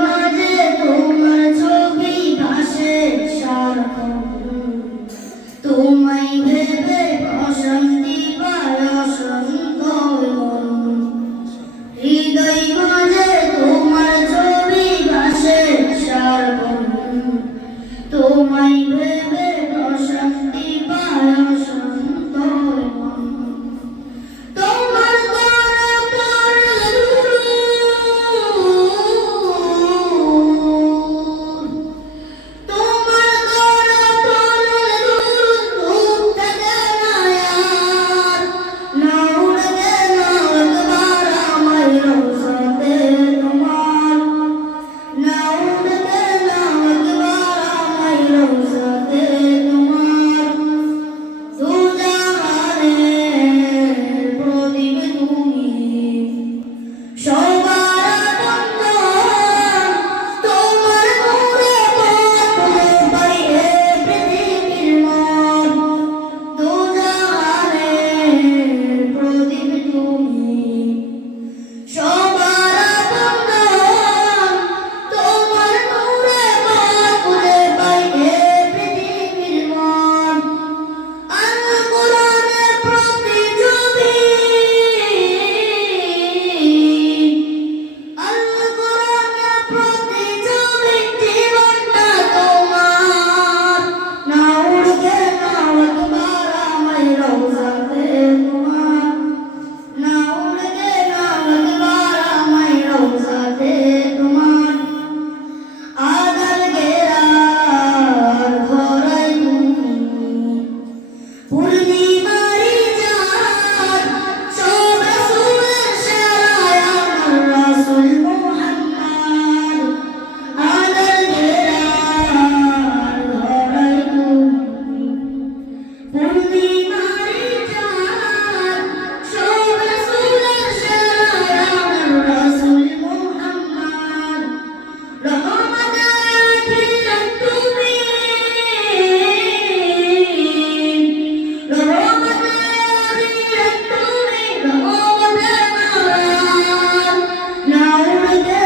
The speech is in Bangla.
মাঝে তোমার ছবি ভাসে সারাক্ষণ, তোমায় ভেবে অশান্তি পায় অশান্ত মন। হৃদয় মাঝে তোমার ছবি ভাসে সারাক্ষণ, তোমায় ভেবে অশান্তি পায় অশান্ত মন। তোমার করা পরল তোমার করা পরল উঠতে না আর, না উড়তে না একবার আমায় রোজাতে তোমার, না উড়তে না একবার আমায় রোজাতে তোমার। দুজাহানের প্রদীপ তুমি, সবার বন্ধন, তোমার নূরে পথ পাই এ পৃথিবীর মন। দুজাহানের প্রদীপ তুমি, সবার বন্ধন, তোমার নূরে পথ পাই এ পৃথিবীর মন। আল কোরআনের প্রতি ছবি, আল কোরআনের প্রতি ছবি, জীবনটা তোমার, না উড়তে না একবার আমায় রোজাতে তোমার, না উড়তে না একবার আমায় রোজাতে তোমার। আদার গেরার ঘরাই তুমি, পূর্ণিমারি চাঁদ, সব রাসূলের সেরা আমার রাসূল মুহাম্মদ। আদার গেরার ঘরাই তুমি, পূর্ণিমারি চাঁদ, সব রাসূলের সেরা আমার রাসূল মুহাম্মদ। রহমতের খিলান তুমি, রহমতের খিলান তুমি, রহমতের মালার, না উড়তে